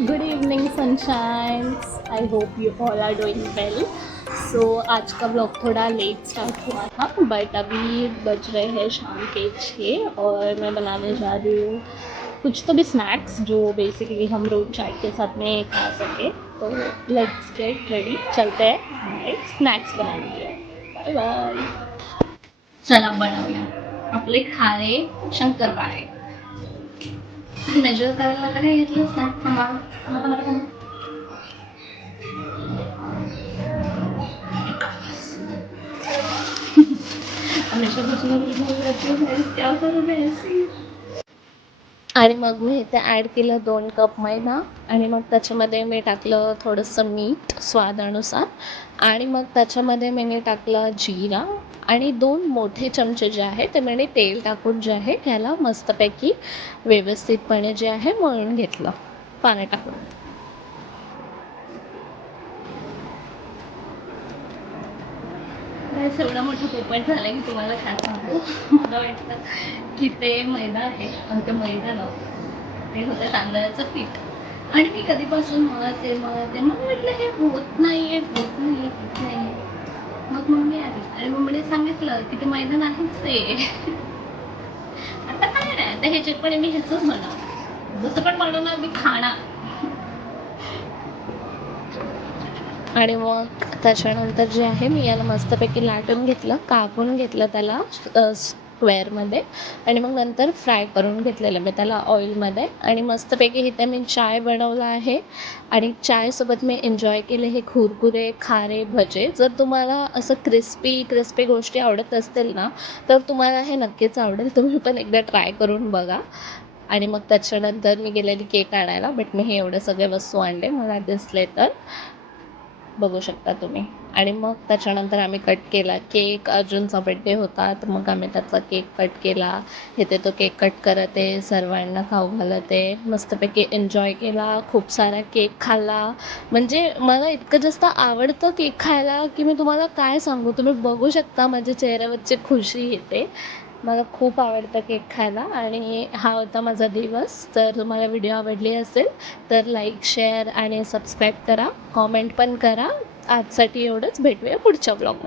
Good evening sunshines, I hope you all are doing well. So आज का blog थोड़ा let start हुआ था, बट अभी बज रहे हैं शाम के 6 और मैं बनाने जा रही हूँ कुछ तो भी स्नैक्स जो बेसिकली हम रोज चाय के साथ में खा सके। तो लेट्स गेट रेडी, चलते हैं हमारे स्नॅक्स बनाने। Bye bye. चला बनवूया आपले खारे शंकरपाळे। मेजर करायला काय घेतलंच नाही आम्हाला हमेशा आणि मग मी इथे ॲड केलं 2 कप मैदा आणि मग त्याच्यामध्ये मी टाकलं थोडंसं मीठ स्वादानुसार आणि मग त्याच्यामध्ये मी टाकलं जिरा आणि 2 मोठे चमचे जे आहे ते मी तेल टाकून जे आहे त्याला मस्तपैकी व्यवस्थितपणे जे आहे मळून घेतलं पाणी टाकून. एवढा मोठा पोपट झाला की तुम्हाला काय सांगू. मला वाटतं की ते मैदा आहे आणि ते मैदा नव्हतं, ते होतं तांदळाचं पीठ. आणि मी कधीपासून मळते मग म्हटलं हे होत नाहीये होत नाहीये. मग मम्मी आली आणि मम्मीने सांगितलं की ते मैदा नाहीच आहे. आता काय नाही, आता ह्याच्यात पण मी ह्याचंच बनवणार, जसं पण बनवणार मी खाणार. आणि मग त्याच्यानंतर जे आहे मी याला मस्तपैकी लाटून घेतलं, कापून घेतलं त्याला स्क्वेअरमध्ये आणि मग नंतर फ्राय करून घेतलेलं मी त्याला ऑइलमध्ये. आणि मस्तपैकी इथे मी चाय बनवला आहे आणि चायसोबत मी एन्जॉय केले हे कुरकुरे खारे भजे. जर तुम्हाला असं क्रिस्पी गोष्टी आवडत असतील ना तर तुम्हाला हे नक्कीच आवडेल, तुम्ही पण एकदा ट्राय करून बघा. आणि मग त्याच्यानंतर मी गेलेली केक आणायला, बट मी हे एवढे सगळे वस्तू आणले मला दिसले तर बघू शकता तुम्ही. आणि मग त्याच्यानंतर आम्ही कट केला केक. अर्जुनचा बड्डे होता तर मग आम्ही त्याचा केक कट केला. इथे तो केक कट करत आहे, सर्वांना खाऊ घालत आहे, मस्तपैकी एन्जॉय केला, खूप सारा केक खाल्ला. म्हणजे मला इतकं जास्त आवडतं केक खायला की मी तुम्हाला काय सांगू. तुम्ही बघू शकता माझ्या चेहऱ्यावरची खुशी येते. मला खूप आवडतं केक खायला आणि हा होता माझा दिवस. तर तुम्हाला व्हिडिओ आवडली असेल तर लाईक शेअर आणि सबस्क्राईब करा, कॉमेंट पण करा. आजसाठी एवढंच, भेटूया पुढच्या ब्लॉगमध्ये.